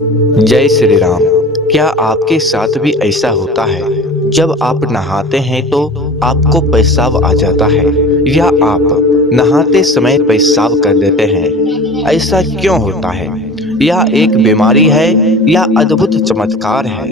जय श्री राम। क्या आपके साथ भी ऐसा होता है जब आप नहाते हैं तो आपको पेशाब आ जाता है या आप नहाते समय पेशाब कर देते हैं? ऐसा क्यों होता है? यह एक बीमारी है या अद्भुत चमत्कार है?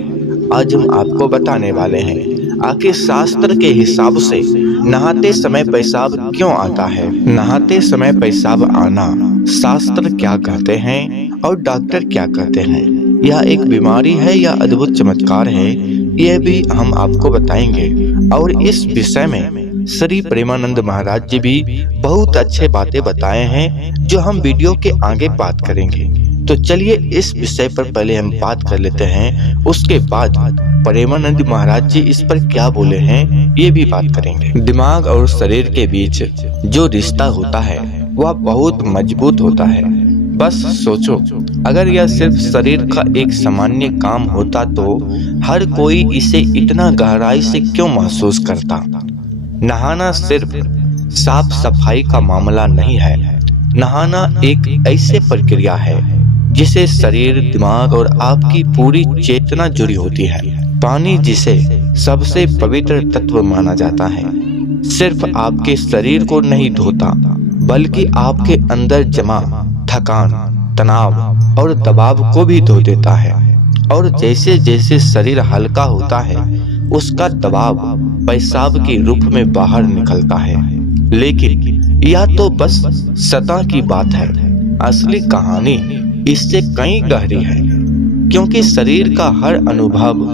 आज हम आपको बताने वाले हैं। आखिर शास्त्र के हिसाब से नहाते समय पेशाब क्यों आता है? नहाते समय पेशाब आना शास्त्र क्या कहते हैं और डॉक्टर क्या कहते हैं? यह एक बीमारी है या अद्भुत चमत्कार है? यह भी हम आपको बताएंगे। और इस विषय में श्री प्रेमानंद महाराज जी भी बहुत अच्छे बातें बताए हैं जो हम वीडियो के आगे बात करेंगे। तो चलिए इस विषय पर पहले हम बात कर लेते हैं, उसके बाद प्रेमानंद महाराज जी इस पर क्या बोले हैं ये भी बात करेंगे। दिमाग और शरीर के बीच जो रिश्ता होता है वह बहुत मजबूत होता है। बस सोचो, अगर यह सिर्फ शरीर का एक सामान्य काम होता तो हर कोई इसे इतना गहराई से क्यों महसूस करता। नहाना सिर्फ साफ सफाई का मामला नहीं है। नहाना एक ऐसी प्रक्रिया है जिसे शरीर, दिमाग और आपकी पूरी चेतना जुड़ी होती है। पानी, जिसे सबसे पवित्र तत्व माना जाता है, सिर्फ आपके शरीर को नहीं धोता बल्कि आपके अंदर जमा थकान, तनाव और दबाव को भी धो देता है। और जैसे जैसे शरीर हल्का होता है उसका दबाव पेशाब के रूप में बाहर निकलता है। लेकिन यह तो बस सतह की बात है। असली कहानी इससे कहीं गहरी है, क्योंकि शरीर का हर अनुभव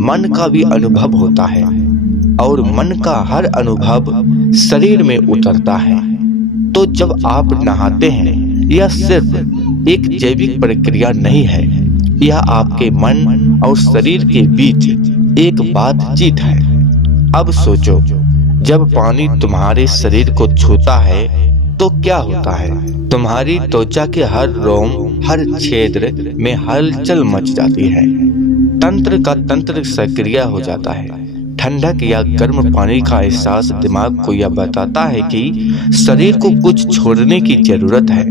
मन का भी अनुभव होता है और मन का हर अनुभव शरीर में उतरता है। तो जब आप नहाते हैं यह सिर्फ एक जैविक प्रक्रिया नहीं है, यह आपके मन और शरीर के बीच एक बातचीत है। अब सोचो, जब पानी तुम्हारे शरीर को छूता है तो क्या होता है? तुम्हारी त्वचा के हर रोम, हर छिद्र में हलचल मच जाती है। तंत्र का तंत्र सक्रिय हो जाता है। ठंडक या गर्म पानी का एहसास दिमाग को यह बताता है कि शरीर को कुछ छोड़ने की जरूरत है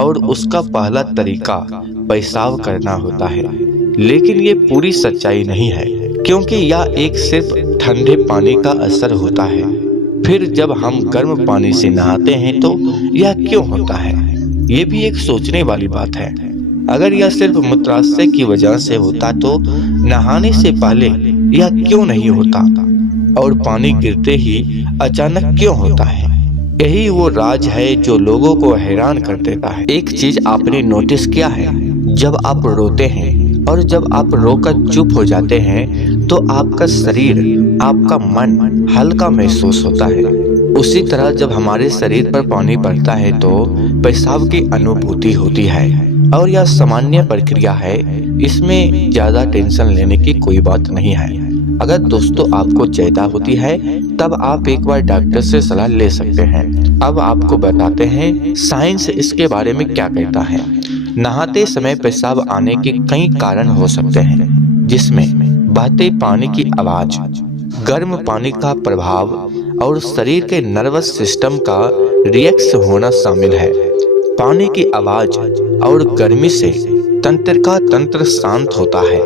और उसका पहला तरीका पेशाब करना होता है। लेकिन ये पूरी सच्चाई नहीं है, क्योंकि यह एक सिर्फ ठंडे पानी का असर होता है। फिर जब हम गर्म पानी से नहाते हैं तो यह क्यों होता है? ये भी एक सोचने वाली बात है। अगर यह सिर्फ मूत्राशय की वजह से होता तो नहाने से पहले यह क्यों नहीं होता? और पानी गिरते ही अचानक क्यों होता है? यही वो राज है जो लोगों को हैरान कर देता है। एक चीज आपने नोटिस किया है, जब आप रोते हैं और जब आप रोकर चुप हो जाते हैं तो आपका शरीर, आपका मन हल्का महसूस होता है। उसी तरह जब हमारे शरीर पर पानी पड़ता है तो पेशाब की अनुभूति होती है और यह सामान्य प्रक्रिया है। इसमें ज्यादा टेंशन लेने की कोई बात नहीं है। अगर दोस्तों आपको चिंता होती है तब आप एक बार डॉक्टर से सलाह ले सकते हैं। अब आपको बताते हैं साइंस इसके बारे में क्या कहता है। नहाते समय पेशाब आने के कई कारण हो सकते हैं, जिसमें बहते पानी की आवाज, गर्म पानी का प्रभाव और शरीर के नर्वस सिस्टम का रिएक्ट होना शामिल है। पानी की आवाज और गर्मी से तंत्र का तंत्र शांत होता है,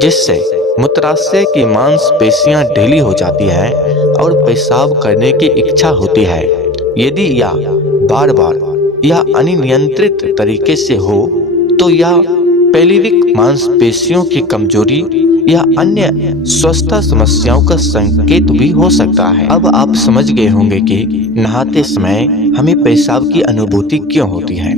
जिससे मूत्राशय की मांसपेशियां ढीली हो जाती है और पेशाब करने की इच्छा होती है। यदि यह बार बार या अनियंत्रित तरीके से हो तो यह पेल्विक मांसपेशियों की कमजोरी या अन्य स्वास्थ्य समस्याओं का संकेत भी हो सकता है। अब आप समझ गए होंगे कि नहाते समय हमें पेशाब की अनुभूति क्यों होती है।